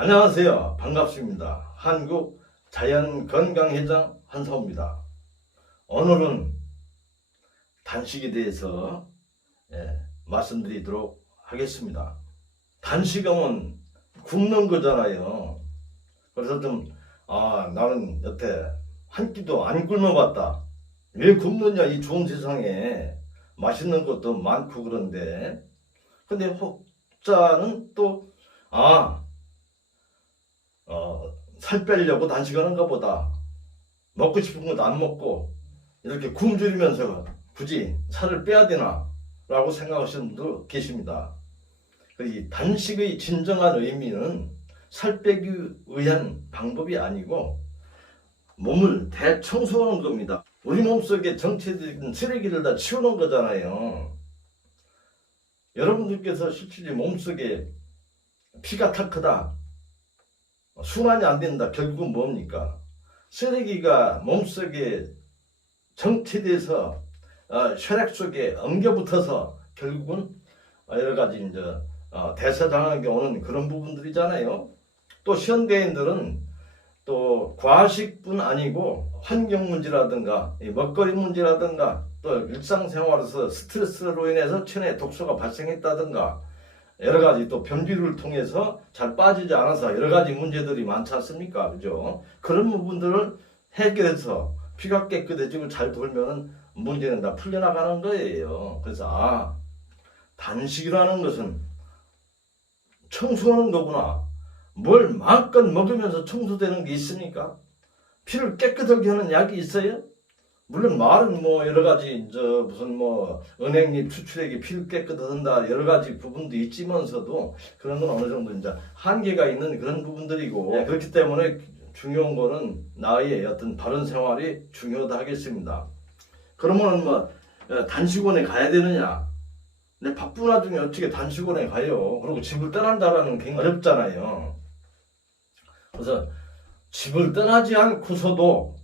안녕하세요. 반갑습니다. 한국자연건강회장 한사호입니다. 오늘은 단식에 대해서 말씀드리도록 하겠습니다. 단식하면 굶는 거잖아요. 그래서 나는 여태 한 끼도 안 굶어봤다. 왜 굶느냐, 이 좋은 세상에 맛있는 것도 많고. 근데 혹자는 또 살 빼려고 단식하는가 보다. 먹고 싶은 것도 안 먹고 이렇게 굶주리면서 굳이 살을 빼야 되나 라고 생각하시는 분도 계십니다. 이 단식의 진정한 의미는 살 빼기 위한 방법이 아니고 몸을 대청소하는 겁니다. 우리 몸속에 정체된 쓰레기를 다 치우는 거잖아요. 여러분들께서 실제 몸속에 피가 탁하다, 순환이 안 된다. 결국은 뭡니까? 쓰레기가 몸속에 정체돼서 혈액 속에 엉겨붙어서 결국은 여러 가지 대사장애가 오는 그런 부분들이잖아요. 또 현대인들은 또 과식뿐 아니고 환경 문제라든가 먹거리 문제라든가 또 일상생활에서 스트레스로 인해서 체내 독소가 발생했다든가 여러 가지 또 변비를 통해서 잘 빠지지 않아서 여러 가지 문제들이 많지 않습니까? 그죠? 그런 부분들을 해결해서 피가 깨끗해지고 잘 돌면은 문제는 다 풀려나가는 거예요. 그래서 단식이라는 것은 청소하는 거구나. 뭘 마음껏 먹으면서 청소되는 게 있습니까? 피를 깨끗하게 하는 약이 있어요? 물론 말은 여러 가지 무슨 은행잎 추출액이 피를 깨끗하다 여러 가지 부분도 있지만서도 그런 건 어느 정도 한계가 있는 그런 부분들이고, 그렇기 때문에 중요한 거는 나의 어떤 바른 생활이 중요하다 하겠습니다. 그러면 단식원에 가야 되느냐? 근데 바쁜 와중에 어떻게 단식원에 가요? 그리고 집을 떠난다라는 게 굉장히 어렵잖아요. 그래서 집을 떠나지 않고서도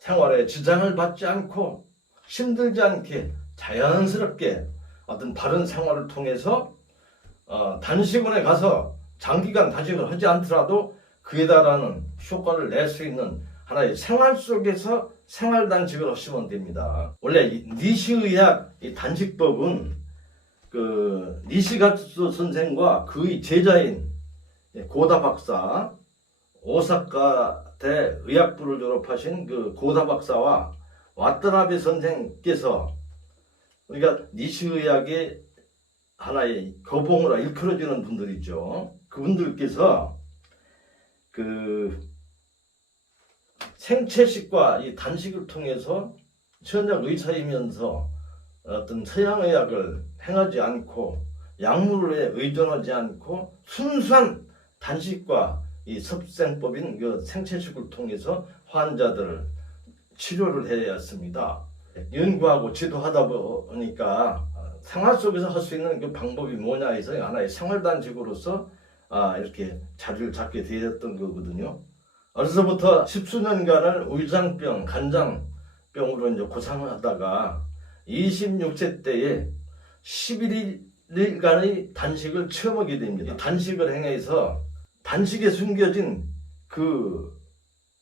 생활에 지장을 받지 않고 힘들지 않게 자연스럽게 어떤 바른 생활을 통해서 단식원에 가서 장기간 단식을 하지 않더라도 그에 달하는 효과를 낼 수 있는 하나의 생활 속에서 생활 단식을 하시면 됩니다. 원래 니시의학 이 단식법은 니시가츠 선생과 그의 제자인 고다 박사, 오사카 대 의학부를 졸업하신 그 고다 박사와 와타나베 선생께서 우리가 니시의학의 하나의 거봉을 일컬어주는 분들이죠. 그분들께서 생채식과 이 단식을 통해서 현역 의사이면서 어떤 서양의학을 행하지 않고 약물에 의존하지 않고 순수한 단식과 이 섭생법인 그 생채식을 통해서 환자들을 치료를 해야 했습니다. 연구하고 지도하다 보니까 생활 속에서 할 수 있는 그 방법이 뭐냐 해서 하나의 생활단식으로서 이렇게 자리를 잡게 되었던 거거든요. 어려서부터 십수년간을 위장병, 간장병으로 고생하다가 26세 때에 11일간의 단식을 체험하게 됩니다. 단식을 행해서 단식에 숨겨진 그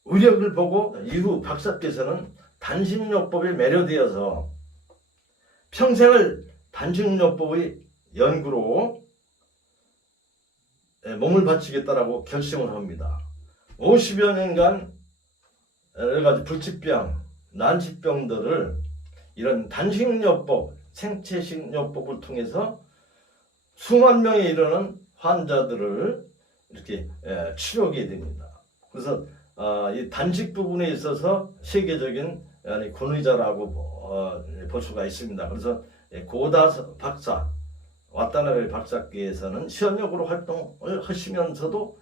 의력을 보고 이후 박사께서는 단식요법에 매료되어서 평생을 단식요법의 연구로 몸을 바치겠다라고 결심을 합니다. 50여 년간 여러 가지 불치병, 난치병들을 이런 단식요법, 생채식요법을 통해서 수만 명에 이르는 환자들을 이렇게 치료하게 됩니다. 그래서 이 단식 부분에 있어서 세계적인 권위자라고 볼 수가 있습니다. 그래서 고다 박사, 와타나베 박사께서는 현역으로 활동을 하시면서도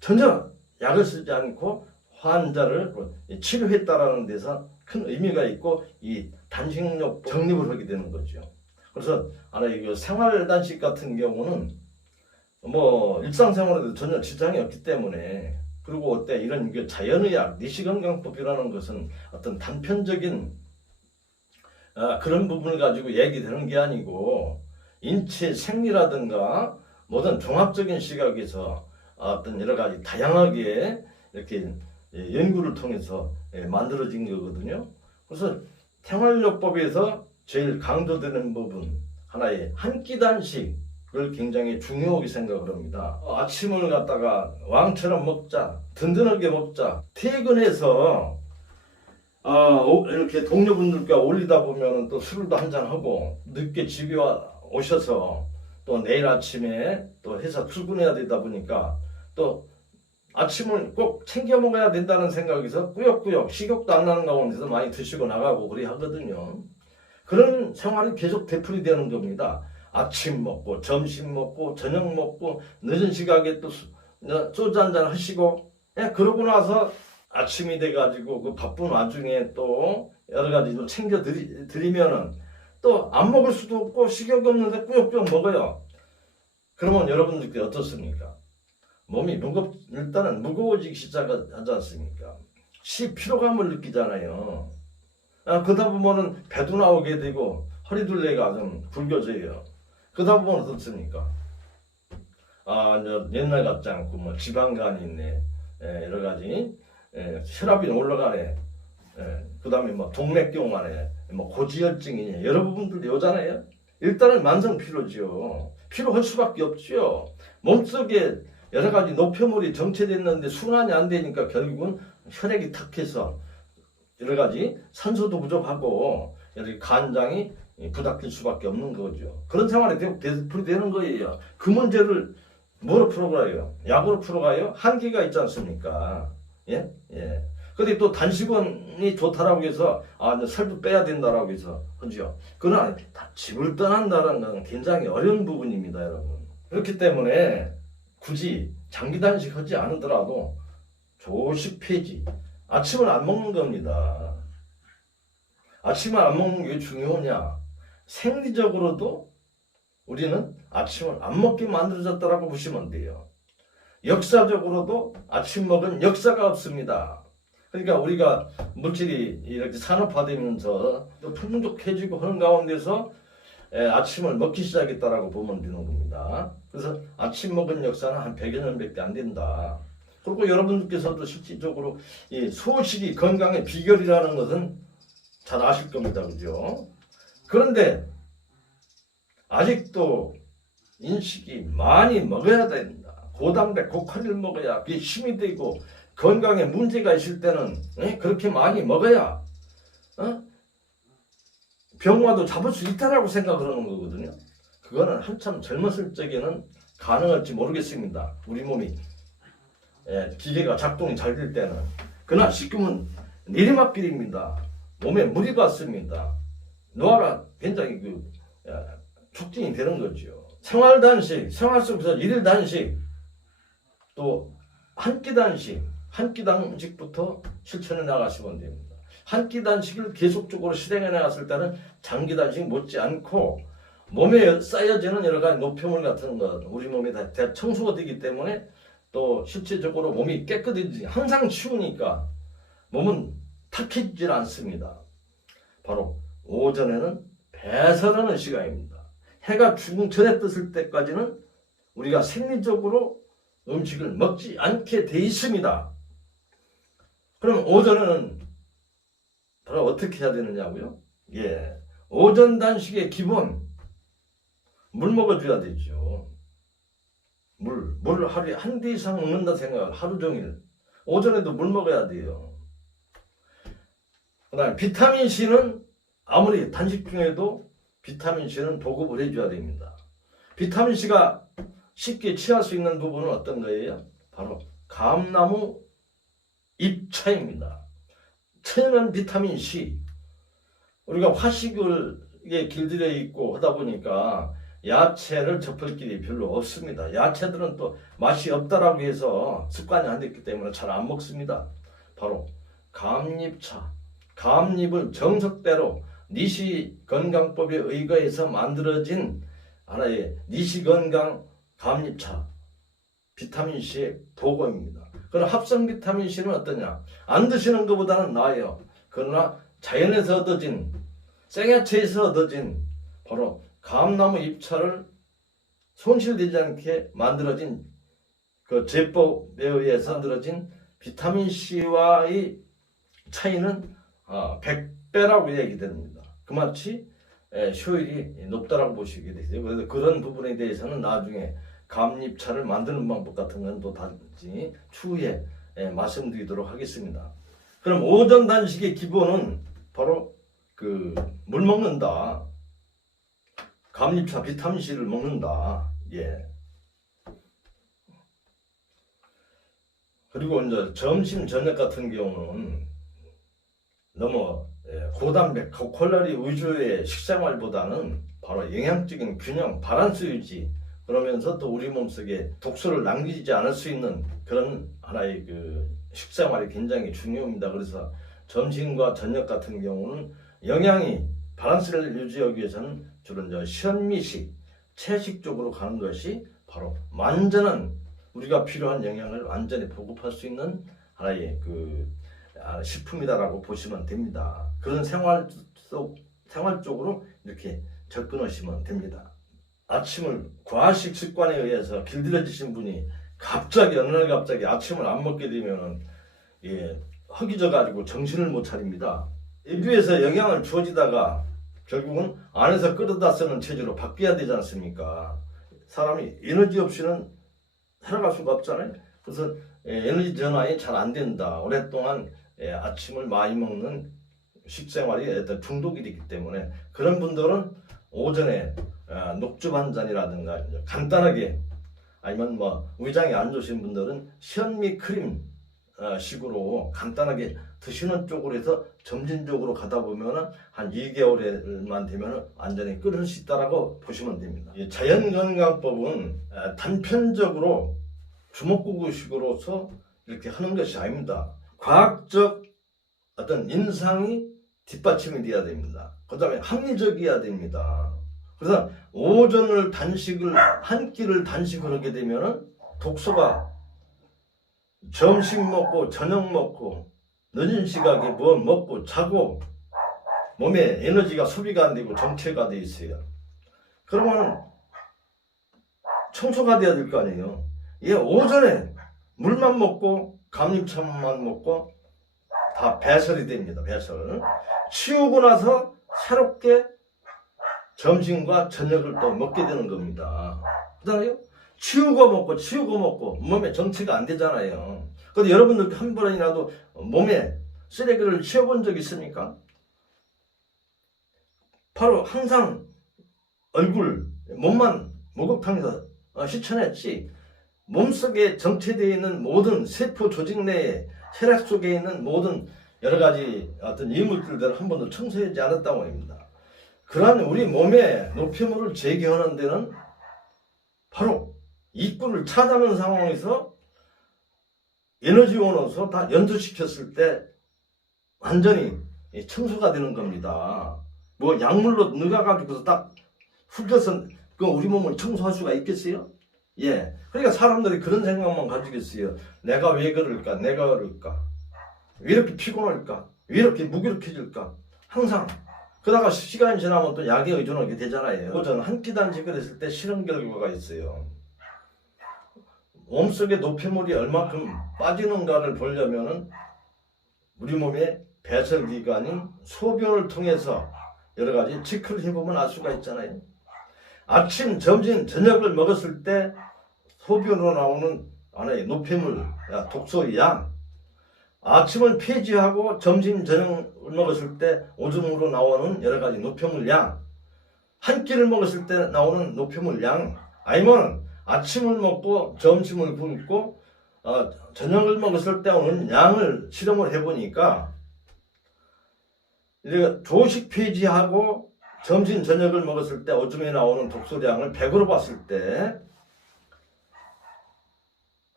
전혀 약을 쓰지 않고 환자를 치료했다라는 데서 큰 의미가 있고 이 단식요법 정립을 하게 되는 거죠. 그래서 이 생활 단식 같은 경우는 일상생활에도 전혀 지장이 없기 때문에, 그리고 이런 자연의학, 니시건강법이라는 것은 어떤 단편적인 그런 부분을 가지고 얘기되는 게 아니고 인체 생리라든가 모든 종합적인 시각에서 어떤 여러 가지 다양하게 이렇게 연구를 통해서 만들어진 거거든요. 그래서 생활요법에서 제일 강조되는 부분 하나의 한 끼 단식을 굉장히 중요하게 생각을 합니다. 아침을 갖다가 왕처럼 먹자, 든든하게 먹자. 퇴근해서 이렇게 동료분들과 올리다 보면 또 술도 한잔 하고 늦게 집에 오셔서 또 내일 아침에 또 회사 출근해야 되다 보니까 또 아침을 꼭 챙겨 먹어야 된다는 생각에서 꾸역꾸역 식욕도 안 나는 가운데서 많이 드시고 나가고 그래 하거든요. 그런 생활이 계속 되풀이되는 겁니다. 아침 먹고 점심 먹고 저녁 먹고 늦은 시각에 또 소주 한잔 하시고 그러고 나서 아침이 돼가지고 그 바쁜 와중에 또 여러 가지 챙겨 드리면은 또 안 먹을 수도 없고 식욕이 없는데 꾸역꾸역 먹어요. 그러면 여러분들께 어떻습니까? 몸이 일단은 무거워지기 시작하지 않습니까? 피로감을 느끼잖아요. 그러다 보면은 배도 나오게 되고 허리둘레가 좀 굵어져요. 그러다 보면 어떻습니까? 옛날 같지 않고 뭐 지방간이 있네, 여러 가지 혈압이 올라가네, 그 다음에 뭐 동맥경화네, 뭐 고지혈증이네, 여러 부분들이 오잖아요. 일단은 만성 피로죠. 피로할 수밖에 없죠. 몸속에 여러 가지 노폐물이 정체됐는데 순환이 안 되니까 결국은 혈액이 탁해서 여러 가지 산소도 부족하고 여러 간장이 부닥칠 수밖에 없는 거죠. 그런 상황이 되풀이되는 거예요. 그 문제를 뭐로 풀어가요? 약으로 풀어가요? 한계가 있지 않습니까? 예? 예. 근데 또 단식원이 좋다라고 해서 살도 빼야 된다라고 해서 그죠? 그러나 집을 떠난다는 건 굉장히 어려운 부분입니다, 여러분. 그렇기 때문에 굳이 장기 단식하지 않더라도 조식 폐지, 아침을 안 먹는 겁니다. 아침을 안 먹는 게 왜 중요하냐? 생리적으로도 우리는 아침을 안 먹게 만들어졌다라고 보시면 돼요. 역사적으로도 아침 먹은 역사가 없습니다. 그러니까 우리가 물질이 이렇게 산업화되면서 풍족해지고 하는 가운데서 아침을 먹기 시작했다라고 보면 되는 겁니다. 그래서 아침 먹은 역사는 한 100여 년밖에 안 된다. 그리고 여러분들께서도 실질적으로 이 소식이 건강의 비결이라는 것은 잘 아실 겁니다. 그죠? 그런데 아직도 인식이 많이 먹어야 된다. 고단백, 고칼리를 먹어야 그게 힘이 되고 건강에 문제가 있을 때는 그렇게 많이 먹어야 병화도 잡을 수 있다라고 생각하는 거거든요. 그거는 한참 젊었을 적에는 가능할지 모르겠습니다. 우리 몸이 기계가 작동이 잘 될 때는. 그러나 지금은 내리막길입니다. 몸에 물이 받습니다. 노화가 굉장히 촉진이 되는 거죠. 생활 단식, 생활 속에서 일일 단식, 또 한 끼 단식, 한 끼 단식부터 실천해 나가시면 됩니다. 한 끼 단식을 계속적으로 실행해 나갔을 때는 장기 단식 못지않고 몸에 쌓여지는 여러 가지 노폐물 같은 것, 우리 몸에 다 대청소가 되기 때문에 또 실질적으로 몸이 깨끗해지지, 항상 치우니까 몸은 탁해지질 않습니다. 바로 오전에는 배설하는 시간입니다. 해가 중천에 떴을 때까지는 우리가 생리적으로 음식을 먹지 않게 돼 있습니다. 그럼 오전에는 바로 어떻게 해야 되느냐고요? 오전 단식의 기본 물 먹어줘야 되죠. 물 하루에 한 대 이상 먹는다 생각을 하루 종일 오전에도 물 먹어야 돼요. 그 다음에 비타민C는 아무리 단식 중에도 비타민C는 보급을 해줘야 됩니다. 비타민C가 쉽게 취할 수 있는 부분은 어떤 거예요? 바로 감나무 잎차입니다. 천연 비타민C. 우리가 화식에 길들여 있고 하다 보니까 야채를 접할 길이 별로 없습니다. 야채들은 또 맛이 없다라고 해서 습관이 안 됐기 때문에 잘 안 먹습니다. 바로 감잎차. 감잎을 정석대로 니시건강법에 의거해서 만들어진 하나의 니시건강 감잎차, 비타민C의 보고입니다. 그럼 합성 비타민C는 어떠냐? 안 드시는 것보다는 나아요. 그러나 자연에서 얻어진, 생야채에서 얻어진 바로 감나무 잎차를 손실되지 않게 만들어진 그 제법에 의해서 만들어진 비타민 C와의 차이는 100배라고 얘기됩니다. 그마치 효율이 높다라고 보시게 되죠. 그래서 그런 부분에 대해서는 나중에 감립차를 만드는 방법 같은 건 또 단지 추후에 말씀드리도록 하겠습니다. 그럼 오전 단식의 기본은 바로 그 물 먹는다, 감립차 비타민 C를 먹는다. 예. 그리고 이제 점심 저녁 같은 경우는 너무 고단백, 고칼로리 위주의 식생활보다는 바로 영양적인 균형, 밸런스 유지, 그러면서 또 우리 몸속에 독소를 남기지 않을 수 있는 그런 하나의 그 식생활이 굉장히 중요합니다. 그래서 점심과 저녁 같은 경우는 영양이 밸런스를 유지하기 위해서는 주로 이제 현미식, 채식 쪽으로 가는 것이 바로 완전한 우리가 필요한 영양을 완전히 보급할 수 있는 하나의 그 식품이다라고 보시면 됩니다. 그런 생활 쪽으로 이렇게 접근하시면 됩니다. 아침을 과식 습관에 의해서 길들여지신 분이 갑자기 어느 날 갑자기 아침을 안 먹게 되면은 허기져 가지고 정신을 못 차립니다. 외부에서 영양을 주어지다가 결국은 안에서 끌어다 쓰는 체질로 바뀌어야 되지 않습니까? 사람이 에너지 없이는 살아갈 수가 없잖아요. 그래서 에너지 전환이 잘 안 된다. 오랫동안 아침을 많이 먹는 식생활이 어떤 중독이 되기 때문에 그런 분들은 오전에 녹즙 한 잔이라든가 간단하게, 아니면 뭐 위장이 안 좋으신 분들은 현미 크림 식으로 간단하게 드시는 쪽으로 해서 점진적으로 가다 보면은 한 2개월만 되면은 완전히 끊을 수 있다라고 보시면 됩니다. 자연건강법은 단편적으로 주먹구구식으로서 이렇게 하는 것이 아닙니다. 과학적 어떤 인상이 뒷받침이 돼야 됩니다. 그 다음에 합리적이어야 됩니다. 그래서 오전을 단식을 한 끼를 단식을 하게 되면은 독소가 점심 먹고 저녁 먹고 늦은 시각에 뭐 먹고 자고 몸에 에너지가 소비가 안 되고 정체가 돼 있어요. 그러면 청소가 돼야 될 거 아니에요. 오전에 물만 먹고 감림차만 먹고 다 배설이 됩니다. 배설. 치우고 나서 새롭게 점심과 저녁을 또 먹게 되는 겁니다. 그다음에 치우고 먹고 몸에 정체가 안 되잖아요. 근데 여러분들 한 번이라도 몸에 쓰레기를 치워본 적 있습니까? 바로 항상 얼굴, 몸만 목욕탕에서 씻어냈지, 몸속에 정체되어 있는 모든 세포 조직 내에 혈액 속에 있는 모든 여러 가지 어떤 이물질들을 한 번도 청소하지 않았다고 합니다. 그러한 우리 몸의 노폐물을 제거하는 데는 바로 입구를 차단하는 상황에서 에너지원으로서 다 연소시켰을 때 완전히 청소가 되는 겁니다. 뭐 약물로 넣어가지고서 딱 훑어서 우리 몸을 청소할 수가 있겠어요? 그러니까 사람들이 그런 생각만 가지고 있어요. 내가 왜 그럴까? 내가 그럴까? 왜 이렇게 피곤할까? 왜 이렇게 무기력해질까? 항상. 그러다가 시간이 지나면 또 약에 의존하게 되잖아요. 오전 한 끼 단식을 했을 때 실험 결과가 있어요. 몸속에 노폐물이 얼마큼 빠지는가를 보려면은 우리 몸의 배설기관인 소변을 통해서 여러 가지 체크를 해보면 알 수가 있잖아요. 아침, 점심, 저녁을 먹었을 때 소변으로 나오는 하나의 노폐물, 독소의 양, 아침을 폐지하고 점심, 저녁을 먹었을 때 오줌으로 나오는 여러 가지 노폐물 양, 한 끼를 먹었을 때 나오는 노폐물 양, 아니면 아침을 먹고 점심을 굶고 저녁을 먹었을 때 오는 양을 실험을 해보니까 조식 폐지하고 점심 저녁을 먹었을 때 오줌에 나오는 독소량을 100으로 봤을 때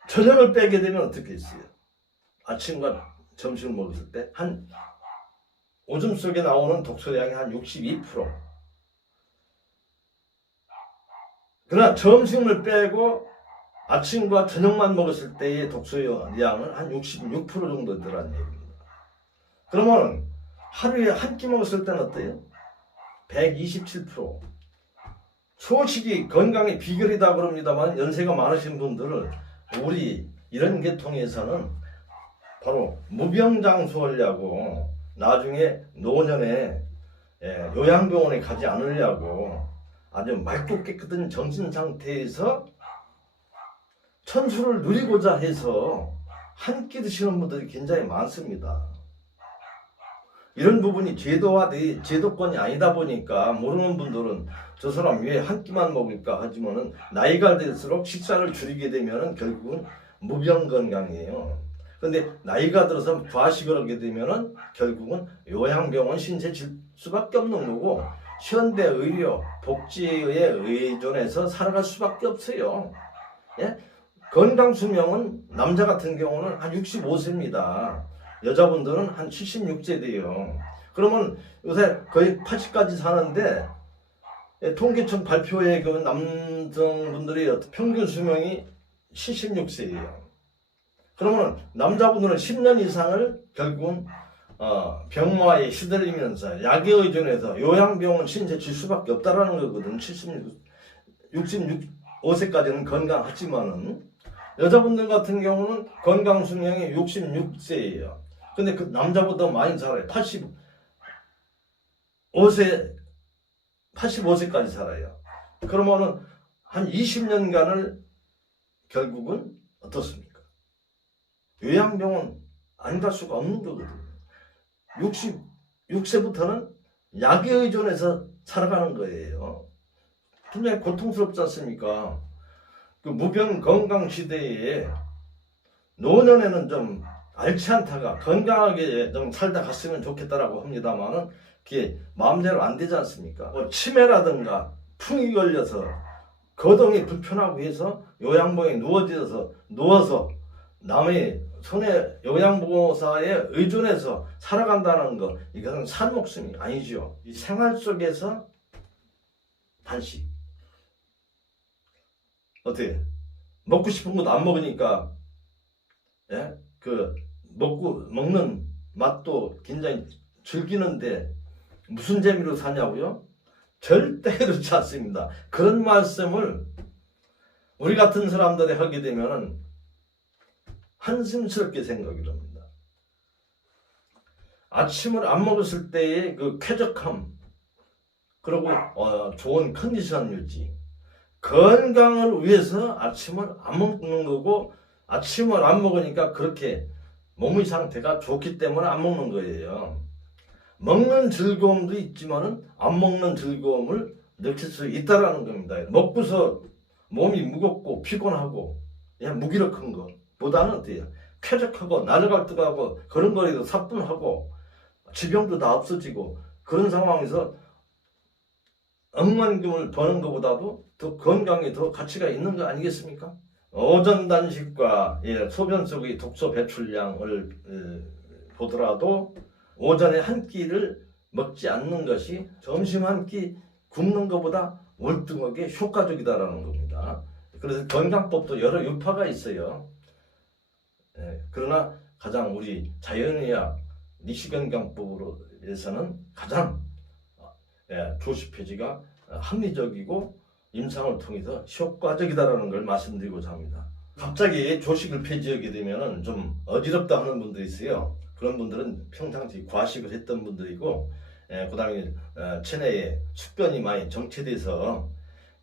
저녁을 빼게 되면 어떻게 했어요? 아침과 점심을 먹었을 때 한 오줌 속에 나오는 독소량이 한 62%. 그러나 점심을 빼고 아침과 저녁만 먹었을 때의 독소량은 한 66% 정도 되라는 얘기입니다. 그러면 하루에 한 끼 먹었을 때는 어때요? 127%. 소식이 건강의 비결이다 그럽니다만 연세가 많으신 분들은 우리 이런 계통에서는 바로 무병장수하려고 나중에 노년에 요양병원에 가지 않으려고 아주 맑고 깨끗한 정신 상태에서 천수를 누리고자 해서 한 끼 드시는 분들이 굉장히 많습니다. 이런 부분이 제도권이 아니다 보니까 모르는 분들은 저 사람 왜 한 끼만 먹을까 하지만은 나이가 들수록 식사를 줄이게 되면은 결국은 무병건강이에요. 근데 나이가 들어서 과식을 하게 되면은 결국은 요양병원 신세 질 수밖에 없는 거고 현대 의료 복지에 의존해서 살아갈 수밖에 없어요. 예? 건강 수명은 남자 같은 경우는 한 65세입니다. 여자분들은 한 76세 돼요. 그러면 요새 거의 80까지 사는데 통계청 발표에 그 남성분들의 평균 수명이 76세예요. 그러면 남자분들은 10년 이상을 결국은 병마에 시들리면서 약에 의존해서 요양병원 신세 질 수밖에 없다라는 거거든. 65세까지는 건강하지만은 여자분들 같은 경우는 건강 수명이 66세예요. 근데 그 남자보다 많이 살아요. 85세까지 살아요. 그러면은 한 20년간을 결국은 어떻습니까? 요양병원 안 갈 수가 없는 거거든요. 66세부터는 약에 의존해서 살아가는 거예요. 굉장히 고통스럽지 않습니까? 그 무병 건강 시대에 노년에는 좀 앓지 않다가 건강하게 좀 살다 갔으면 좋겠다라고 합니다만은 그게 마음대로 안 되지 않습니까? 뭐 치매라든가 풍이 걸려서 거동이 불편하고 해서 요양병에 누워서 남의 손에 요양보호사에 의존해서 살아간다는 거, 이것은 산 목숨이 아니죠. 이 생활 속에서 단식. 어떻게 먹고 싶은 것도 안 먹으니까 먹는 맛도 굉장히 즐기는데 무슨 재미로 사냐고요? 절대 그렇지 않습니다. 그런 말씀을 우리 같은 사람들이 하게 되면은 한심스럽게 생각이 듭니다. 아침을 안 먹었을 때의 그 쾌적함, 그리고 좋은 컨디션 유지, 건강을 위해서 아침을 안 먹는 거고, 아침을 안 먹으니까 그렇게 몸의 상태가 좋기 때문에 안 먹는 거예요. 먹는 즐거움도 있지만은 안 먹는 즐거움을 느낄 수 있다라는 겁니다. 먹고서 몸이 무겁고 피곤하고 무기력한 거 보다는 어때요? 쾌적하고 날아갈듯하고 그런 거리도 사뿐하고 지병도 다 없어지고 그런 상황에서 억만금을 버는 것보다도 더 건강에 더 가치가 있는 거 아니겠습니까? 오전 단식과 소변 속의 독소 배출량을 보더라도 오전에 한 끼를 먹지 않는 것이 점심 한 끼 굶는 것보다 월등하게 효과적이다라는 겁니다. 그래서 건강법도 여러 유파가 있어요. 그러나 가장 우리 자연의학 니시건강법으로서는 가장 조시 폐지가 합리적이고 임상을 통해서 효과적이다라는 걸 말씀드리고자 합니다. 갑자기 조식을 폐지하게 되면 좀 어지럽다 하는 분들이 있어요. 그런 분들은 평상시 과식을 했던 분들이고, 그 다음에 체내에 숙변이 많이 정체돼서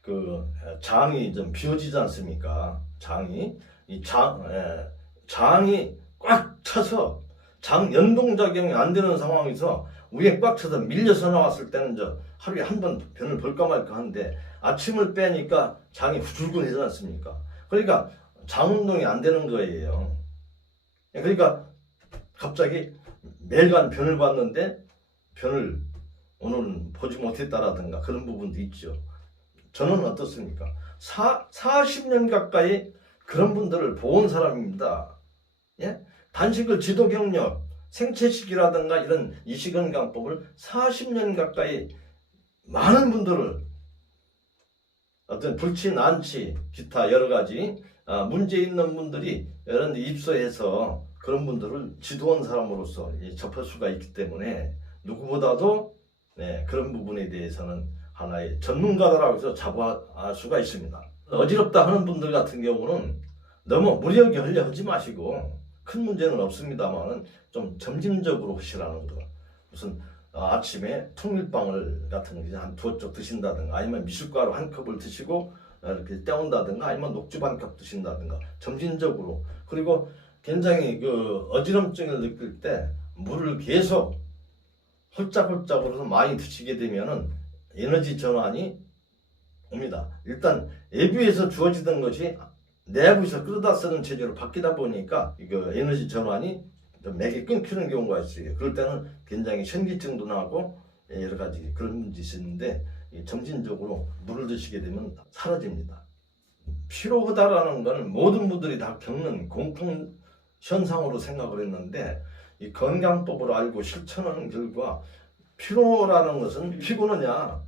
그 장이 좀 비워지지 않습니까? 장이 꽉 차서 장 연동작용이 안 되는 상황에서 위에 꽉 차서 밀려서 나왔을 때는 하루에 한 번 변을 볼까 말까 하는데 아침을 빼니까 장이 후줄근하지 않습니까? 그러니까 장 운동이 안 되는 거예요. 그러니까 갑자기 매일간 변을 봤는데 변을 오늘은 보지 못했다라든가 그런 부분도 있죠. 저는 어떻습니까? 40년 가까이 그런 분들을 본 사람입니다. 단식을 지도 경력, 생채식이라든가 이런 이식건강법을 40년 가까이 많은 분들을 어떤 불치, 난치, 기타 여러 가지 문제 있는 분들이 여러 데 입소해서 그런 분들을 지도한 사람으로서 접할 수가 있기 때문에 누구보다도 그런 부분에 대해서는 하나의 전문가라고 해서 자부할 수가 있습니다. 어지럽다 하는 분들 같은 경우는 너무 무리하게 하려 하지 마시고 큰 문제는 없습니다만 좀 점진적으로 하시라는 거. 무슨 아침에 통밀빵을 같은 거 한 두어 쪽 드신다든가 아니면 미숫가루 한 컵을 드시고 이렇게 때운다든가 아니면 녹즙 한 컵 드신다든가 점진적으로. 그리고 굉장히 그 어지럼증을 느낄 때 물을 계속 홀짝홀짝으로 많이 드시게 되면은 에너지 전환이 옵니다. 일단 외부에서 주어지던 것이 내부에서 끌어다 쓰는 체제로 바뀌다 보니까 이거 에너지 전환이 좀 맥이 끊기는 경우가 있어요. 그럴 때는 굉장히 현기증도 나고 여러 가지 그런 문제 있는데 점진적으로 물을 드시게 되면 사라집니다. 피로하다라는 것은 모든 분들이 다 겪는 공통 현상으로 생각을 했는데 이 건강법을 알고 실천하는 결과 피로라는 것은 피곤하냐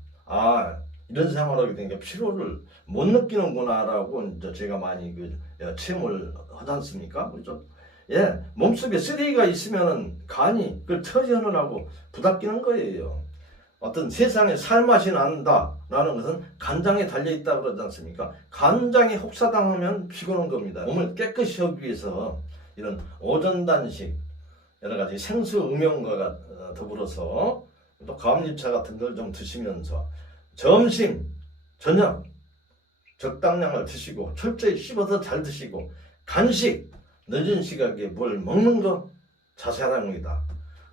이런 생활을 하게 되니까 피로를 못 느끼는구나라고 이제 제가 많이 체험을 하지 않습니까? 그죠? 예, 몸속에 쓰레기가 있으면은 간이 그걸 처리하느라고 부닥기는 거예요. 어떤 세상에 살맛이 난다라는 것은 간장에 달려있다 그러지 않습니까? 간장이 혹사당하면 피곤한 겁니다. 몸을 깨끗이 하기 위해서 이런 오전 단식, 여러 가지 생수 음용과 더불어서 또 가음잎차 같은 걸 좀 드시면서 점심, 저녁 적당량을 드시고 철저히 씹어서 잘 드시고 간식, 늦은 시각에 뭘 먹는 거 자세합니다.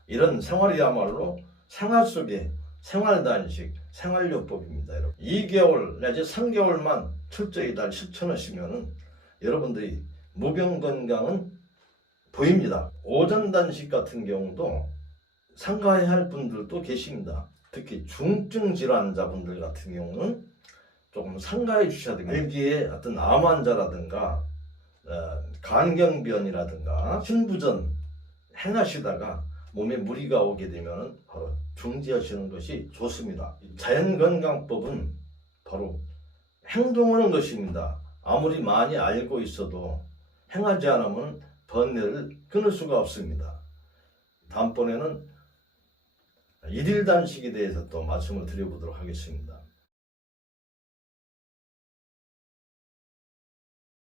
이런 생활이야말로 생활 속에 생활단식, 생활요법입니다. 여러분. 2개월 내지 3개월만 철저히 잘 실천하시면 여러분들이 무병건강은 보입니다. 오전 단식 같은 경우도 삼가해야 할 분들도 계십니다. 특히 중증 질환자분들 같은 경우는 조금 삼가해 주셔야 됩니다. 일기에 어떤 암 환자라든가 간경변이라든가 신부전 행하시다가 몸에 무리가 오게 되면 바로 중지하시는 것이 좋습니다. 자연건강법은 바로 행동하는 것입니다. 아무리 많이 알고 있어도 행하지 않으면 번뇌를 끊을 수가 없습니다. 다음번에는 일일 단식에 대해서 또 말씀을 드려보도록 하겠습니다.